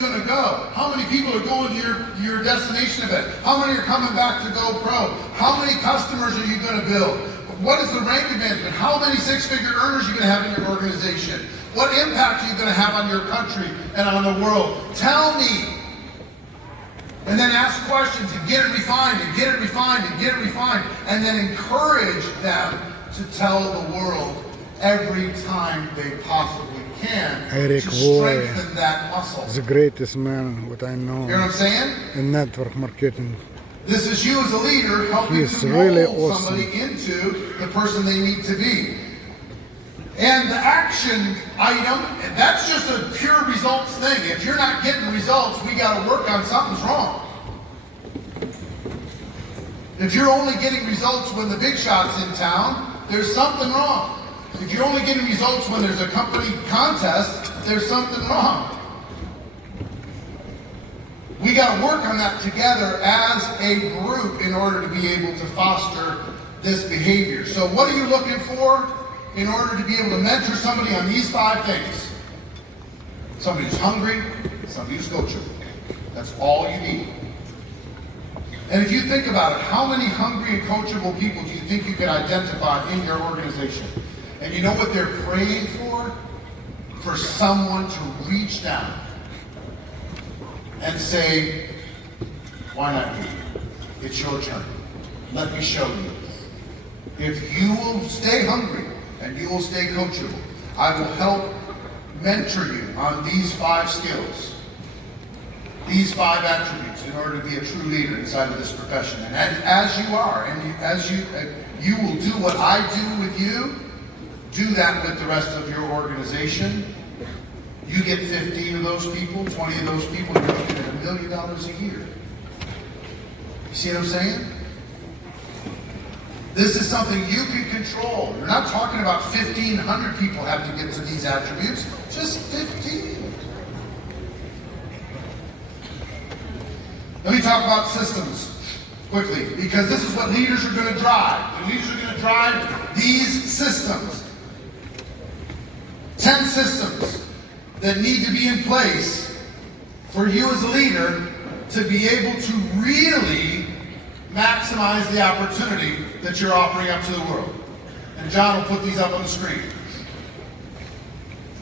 going to go? How many people are going to your destination event? How many are coming back to go pro? How many customers are you going to build? What is the rank advancement? How many six-figure earners are you going to have in your organization? What impact are you going to have on your country and on the world? Tell me. And then ask questions and get it refined and get it refined and get it refined. And then encourage them to tell the world every time they possibly can Eric to Worre, strengthen that muscle. the greatest man what I know You know what I'm saying? in network marketing. This is you as a leader helping He's to mold really awesome. somebody into the person they need to be. And the action item, that's just a pure results thing. If you're not getting results, we got to work on something's wrong. If you're only getting results when the big shot's in town, there's something wrong. If you're only getting results when there's a company contest, there's something wrong. We got to work on that together as a group in order to be able to foster this behavior. So what are you looking for in order to be able to mentor somebody on these 5 things? Somebody who's hungry, somebody who's coachable. That's all you need. And if you think about it, how many hungry and coachable people do you think you could identify in your organization? And you know what they're praying for? For someone to reach down and say, why not you? It's your turn. Let me show you. If you will stay hungry and you will stay coachable, I will help mentor you on these 5 skills, these 5 attributes in order to be a true leader inside of this profession. And as you are, and you will do what I do with you, do that with the rest of your organization. You get 15 of those people, 20 of those people, you're looking at $1 million a year. You see what I'm saying? This is something you can control. We're not talking about 1,500 people have to get to these attributes, just 15. Let me talk about systems quickly, because this is what leaders are going to drive. The leaders are going to drive these systems. 10 systems that need to be in place for you as a leader to be able to really maximize the opportunity that you're offering up to the world. And John will put these up on the screen.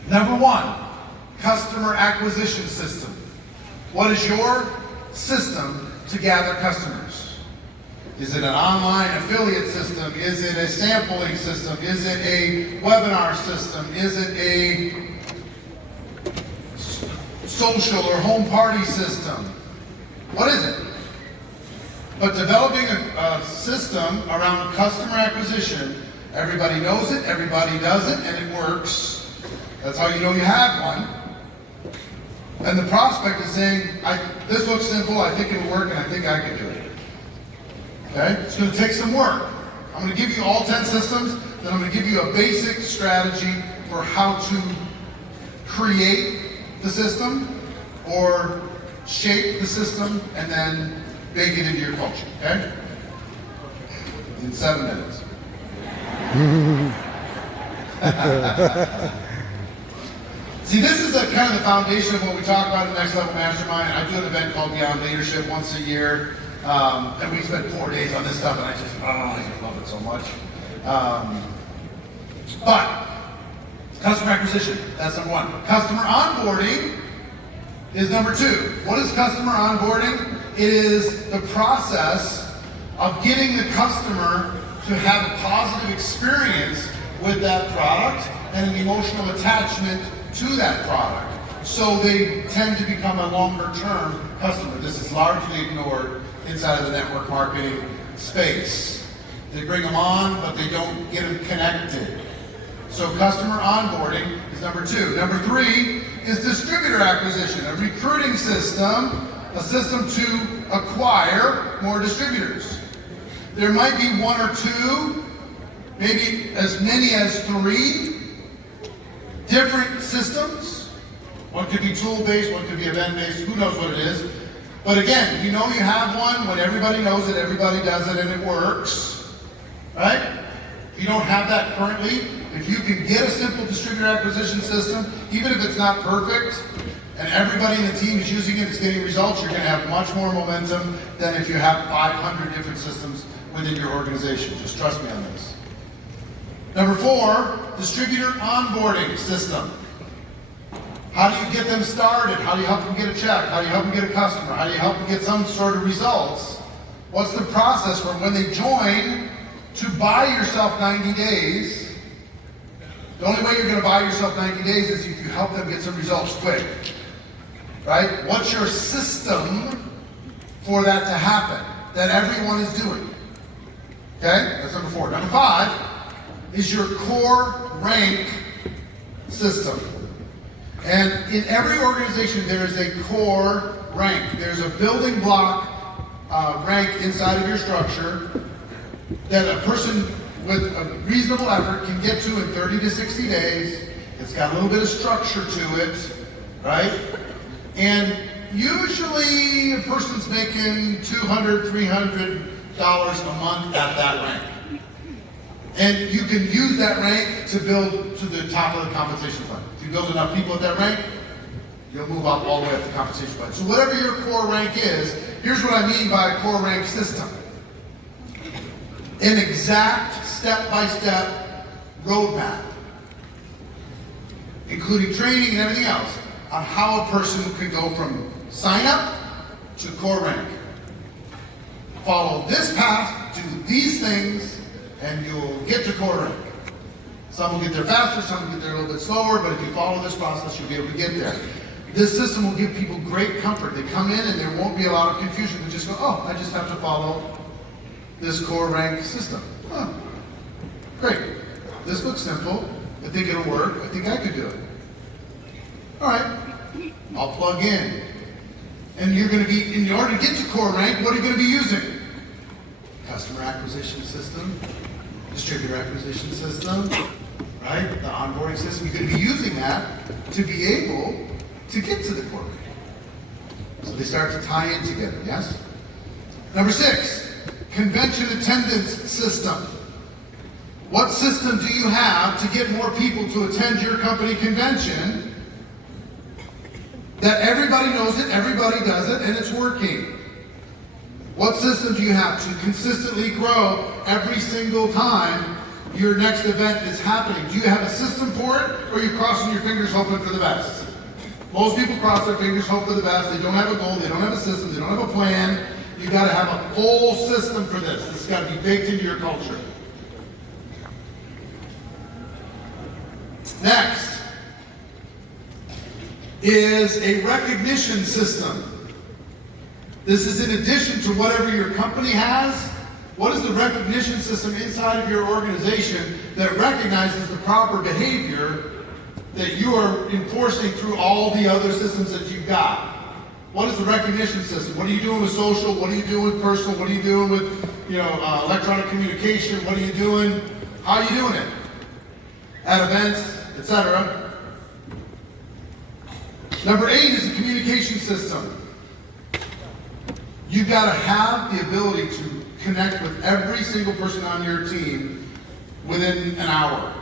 Number 1, customer acquisition system. What is your system to gather customers? Is it an online affiliate system? Is it a sampling system? Is it a webinar system? Is it a social or home party system? What is it? But developing a system around customer acquisition, everybody knows it, everybody does it, and it works. That's how you know you have one. And the prospect is saying, this looks simple, I think it'll work, and I think I can do it. Okay? It's going to take some work. I'm going to give you all 10 systems, then I'm going to give you a basic strategy for how to create the system or shape the system and then bake it into your culture. Okay? In 7 minutes. See, this is a kind of the foundation of what we talk about in the Next Level Mastermind. I do an event called Beyond Leadership once a year. And we spent 4 days on this stuff, and I love it so much. But customer acquisition, that's number 1. Customer onboarding is number 2. What is customer onboarding? It is the process of getting the customer to have a positive experience with that product and an emotional attachment to that product. So they tend to become a longer term customer. This is largely ignored inside of the network marketing space. They bring them on, but they don't get them connected. So customer onboarding is number 2. Number 3 is distributor acquisition, a recruiting system, a system to acquire more distributors. There might be 1 or 2, maybe as many as 3 different systems. One could be tool-based, one could be event-based, who knows what it is. But again, you know you have one when everybody knows it, everybody does it, and it works, right? If you don't have that currently, If you can get a simple distributor acquisition system, even if it's not perfect, and everybody in the team is using it, it's getting results, you're going to have much more momentum than if you have 500 different systems within your organization. Just trust me on this. Number 4, distributor onboarding system. How do you get them started? How do you help them get a check? How do you help them get a customer? How do you help them get some sort of results? What's the process from when they join to buy yourself 90 days? The only way you're going to buy yourself 90 days is if you help them get some results quick. Right? What's your system for that to happen, that everyone is doing? Okay? That's number 4. Number 5 is your core rank system. And in every organization, there is a core rank. There's a building block rank inside of your structure that a person with a reasonable effort can get to in 30 to 60 days. It's got a little bit of structure to it, right? And usually a person's making $200, $300 a month at that rank. And you can use that rank to build to the top of the compensation plan. If you build enough people at that rank, you'll move up all the way up the compensation plan. So whatever your core rank is, here's what I mean by a core rank system. An exact step-by-step roadmap, including training and everything else, on how a person could go from sign up to core rank. Follow this path, do these things, and you'll get to core rank. Some will get there faster, some will get there a little bit slower, but if you follow this process, you'll be able to get there. This system will give people great comfort. They come in and there won't be a lot of confusion. They just go, oh, I just have to follow this core rank system. Oh, great. This looks simple. I think it'll work. I think I could do it. All right, I'll plug in. And you're going to be, in order to get to core rank, what are you going to be using? Customer acquisition system, distributor acquisition system, right? The onboarding system. You're going to be using that to be able to get to the core rank. So they start to tie in together, yes? Number 6, convention attendance system. What system do you have to get more people to attend your company convention that everybody knows it, everybody does it, and it's working? What system do you have to consistently grow every single time your next event is happening? Do you have a system for it, or are you crossing your fingers hoping for the best? Most people cross their fingers, hope for the best. They don't have a goal, they don't have a system, they don't have a plan. You've got to have a full system for this. This has got to be baked into your culture. Next is a recognition system. This is in addition to whatever your company has. What is the recognition system inside of your organization that recognizes the proper behavior that you are enforcing through all the other systems that you've got? What is the recognition system? What are you doing with social? What are you doing with personal? What are you doing with, electronic communication? What are you doing? How are you doing it? At events, etc. Number 8 is a communication system. You've got to have the ability to connect with every single person on your team within an hour.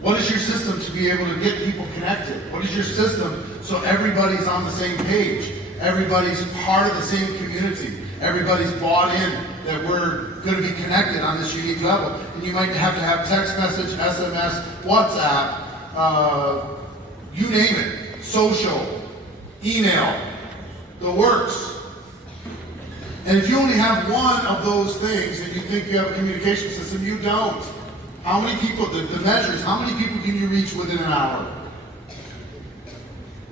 What is your system to be able to get people connected? What is your system so everybody's on the same page? Everybody's part of the same community. Everybody's bought in that we're going to be connected on this unique level. And you might have to have text message, SMS, WhatsApp, you name it, social, email, the works. And if you only have one of those things and you think you have a communication system, you don't. How many people, the measures, how many people can you reach within an hour?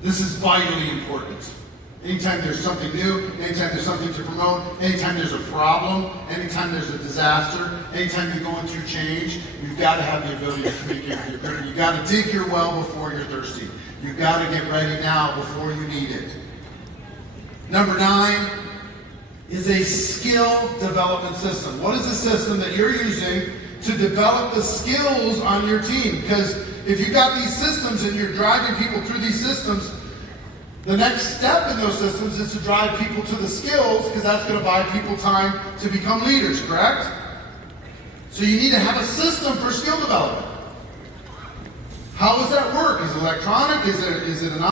This is vitally important. Anytime there's something new, anytime there's something to promote, anytime there's a problem, anytime there's a disaster, anytime you're going through change, you've got to have the ability to communicate with your partner. You've got to dig your well before you're thirsty. You've got to get ready now before you need it. Number 9 is a skill development system. What is the system that you're using to develop the skills on your team? Because if you've got these systems and you're driving people through these systems, the next step in those systems is to drive people to the skills, because that's going to buy people time to become leaders, correct? So you need to have a system for skill development. How does that work? Is it electronic? Is it an